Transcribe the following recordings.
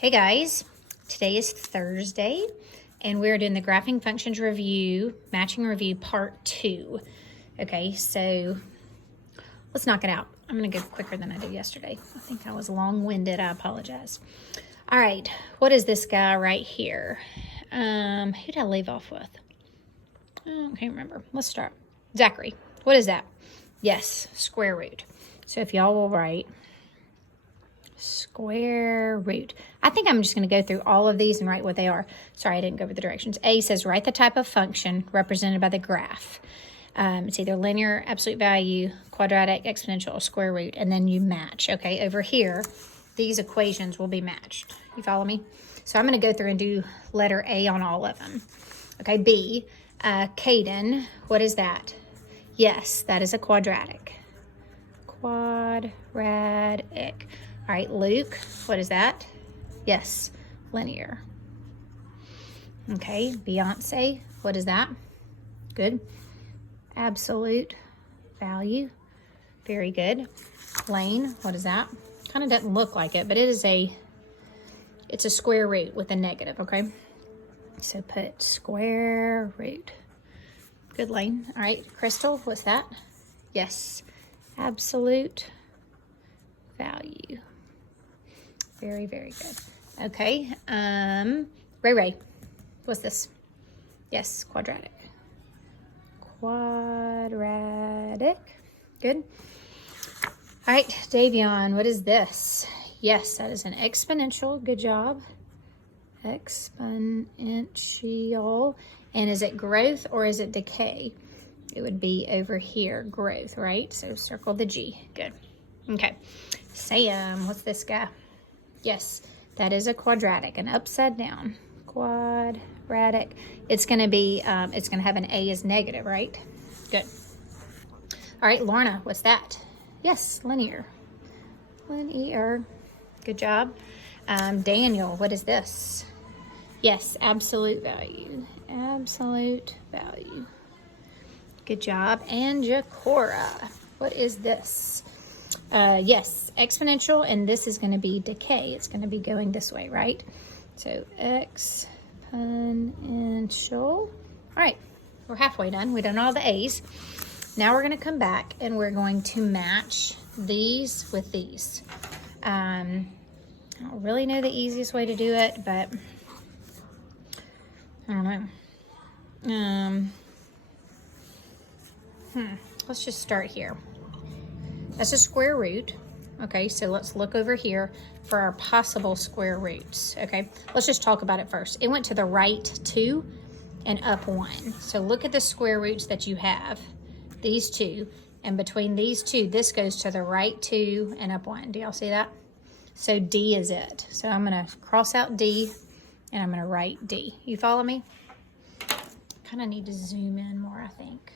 Hey guys, today is Thursday and we're doing the graphing functions review, matching review part 2. Okay, so let's knock it out. I'm gonna go quicker than I did yesterday. I think I was long-winded, I apologize. All right, what is this guy right here? Who did I leave off with? I can't remember. Let's start. Zachary, what is that? Yes, square root. So if y'all will write square root. I think I'm just going to go through all of these and write what they are. Sorry, I didn't go over the directions. A says write the type of function represented by the graph. It's either linear, absolute value, quadratic, exponential, or square root, and then you match. Okay, over here, these equations will be matched. You follow me? So I'm going to go through and do letter A on all of them. Okay, B, Caden, what is that? Yes, that is a quadratic. Quadratic. All right, Luke, what is that? Yes, linear. Okay, Beyonce, what is that? Good. Absolute value. Very good. Lane, what is that? Kind of doesn't look like it, but it's a square root with a negative, okay? So put square root. Good, Lane. All right, Crystal, what's that? Yes, absolute value. Very, very good. Okay, Ray, what's this? Yes, quadratic. Quadratic, good. All right, Davion, what is this? Yes, that is an exponential, good job. Exponential, and is it growth or is it decay? It would be over here, growth, right? So circle the G, good. Okay, Sam, what's this guy? Yes, that is a quadratic, an upside down quadratic. It's going to be, it's going to have an A as negative, right? Good. All right, Lorna, what's that? Yes, linear. Linear. Good job. Daniel, what is this? Yes, absolute value. Absolute value. Good job. And Jacora, what is this? Yes, exponential, and this is going to be decay. It's going to be going this way, right? So exponential. All right, we're halfway done. We've done all the A's. Now we're going to come back and we're going to match these with these. I don't really know the easiest way to do it, but I don't know. Let's just start here. That's a square root. Okay, so let's look over here for our possible square roots. Okay, let's just talk about it first. It went to the right 2 and up 1. So look at the square roots that you have. These two, and between these two, this goes to the right 2 and up 1. Do y'all see that? So D is it. So I'm going to cross out D and I'm going to write D. You follow me? Kind of need to zoom in more, I think.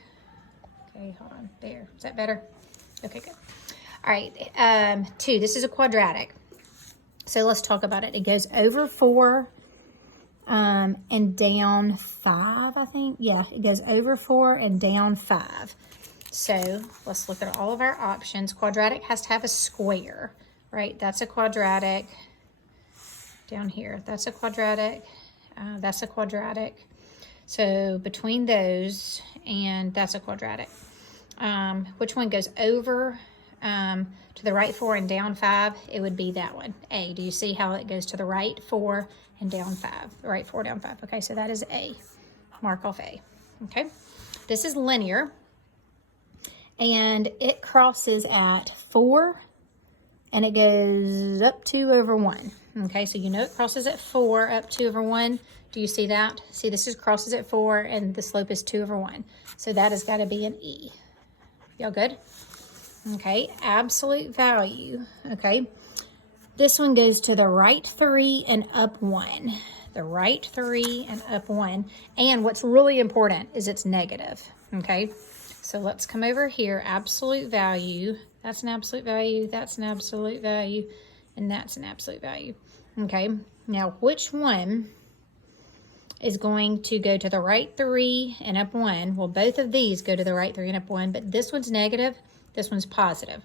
Okay, hold on. There. Is that better? Okay, good. All right, 2. This is a quadratic. So let's talk about it. It goes over 4 and down 5, I think. Yeah, it goes over 4 and down 5. So let's look at all of our options. Quadratic has to have a square, right? That's a quadratic. Down here, that's a quadratic. That's a quadratic. So between those, and that's a quadratic. Which one goes over to the right 4 and down 5? It would be that one, A. Do you see how it goes to the right 4 and down 5? The right 4, down 5. Okay, so that is A. Mark off A. Okay, this is linear, and it crosses at 4, and it goes up 2 over 1. Okay, so you know it crosses at 4, up 2 over 1. Do you see that? See, this is crosses at 4, and the slope is 2 over 1. So that has got to be an E. Y'all good? Okay, absolute value. Okay, this one goes to the right 3 and up 1. The right 3 and up 1. And what's really important is it's negative. Okay, so let's come over here. Absolute value. That's an absolute value. That's an absolute value. And that's an absolute value. Okay, now which one is going to go to the right 3 and up 1? Well, both of these go to the right 3 and up 1, but this one's negative, this one's positive.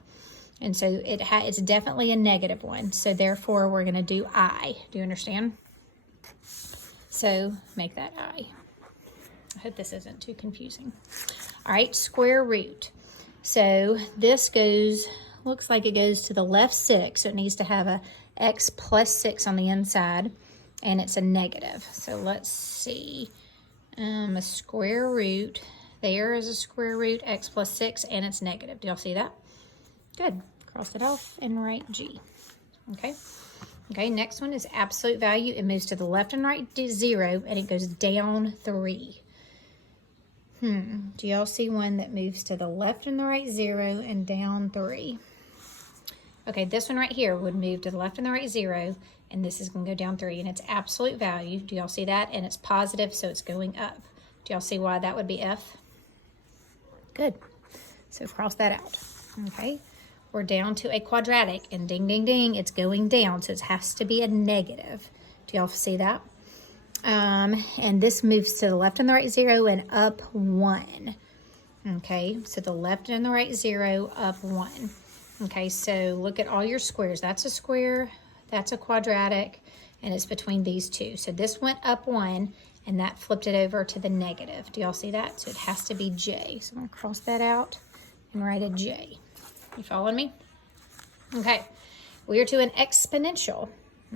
And so it's definitely a negative one. So therefore, we're going to do I. Do you understand? So make that I. I hope this isn't too confusing. All right, square root. So this looks like it goes to the left 6. So it needs to have a x plus 6 on the inside. And it's a negative. So let's see. A square root. There is a square root, x plus 6, and it's negative. Do y'all see that? Good. Cross it off and write G. Okay. Okay, next one is absolute value. It moves to the left and right 0, and it goes down 3. Do y'all see one that moves to the left and the right 0 and down 3? Okay, this one right here would move to the left and the right 0, and this is going to go down 3, and it's absolute value. Do y'all see that? And it's positive, so it's going up. Do y'all see why that would be F? Good. So cross that out. Okay. We're down to a quadratic, and ding, ding, ding, it's going down, so it has to be a negative. Do y'all see that? And this moves to the left and the right 0 and up 1. Okay, so the left and the right 0, up 1. Okay, so look at all your squares. That's a square, that's a quadratic, and it's between these two. So this went up 1, and that flipped it over to the negative. Do y'all see that? So it has to be J. So I'm going to cross that out and write a J. You following me? Okay, we are to an exponential,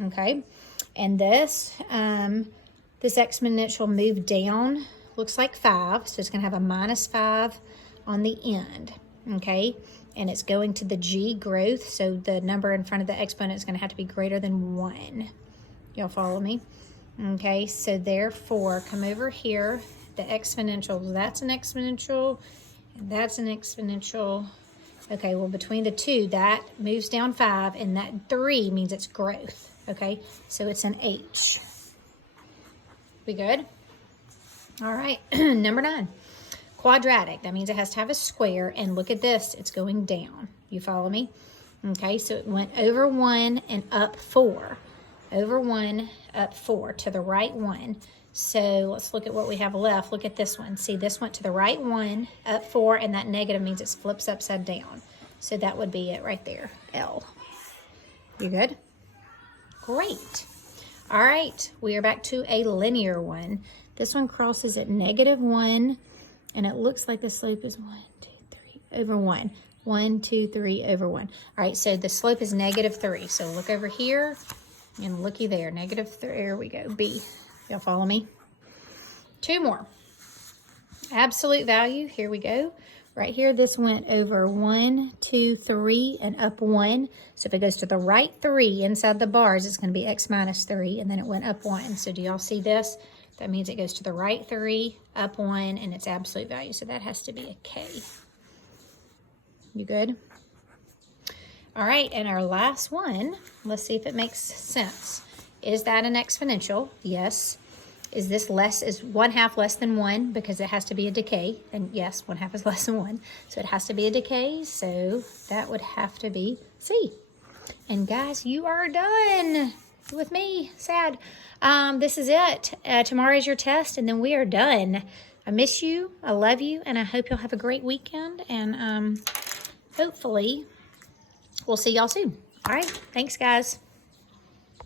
okay? And this exponential moved down, looks like 5, so it's gonna have a -5 on the end, okay? And it's going to the G growth, so the number in front of the exponent is gonna have to be greater than 1. Y'all follow me? Okay, so therefore, come over here, the exponential, that's an exponential, and that's an exponential. Okay, well, between the two, that moves down 5, and that 3 means it's growth, okay? So it's an H. We good? All right, number 9, quadratic. That means it has to have a square, and look at this, it's going down. You follow me? Okay, so it went over 1 and up 4. Over 1, up 4, to the right 1. So let's look at what we have left. Look at this one. See, this went to the right 1, up 4, and that negative means it flips upside down. So that would be it right there, L. You good? Great. All right, we are back to a linear one. This one crosses at -1, and it looks like the slope is 1, 2, 3 over 1. 1, 2, 3 over 1. All right, so the slope is -3. So look over here and looky there, -3. There we go, B. Y'all follow me? 2 more. Absolute value, here we go. Right here, this went over 1, 2, 3, and up 1. So if it goes to the right 3 inside the bars, it's going to be x minus 3, and then it went up 1. So do y'all see this? That means it goes to the right 3, up 1, and it's absolute value. So that has to be a K. You good? All right, and our last one, let's see if it makes sense. Is that an exponential? Yes. Is this is 1/2 less than 1 because it has to be a decay? And yes, 1/2 is less than 1. So it has to be a decay. So that would have to be C. And guys, you are done with me. Sad. This is it. Tomorrow is your test, and then we are done. I miss you. I love you. And I hope you'll have a great weekend. And hopefully we'll see y'all soon. All right. Thanks, guys.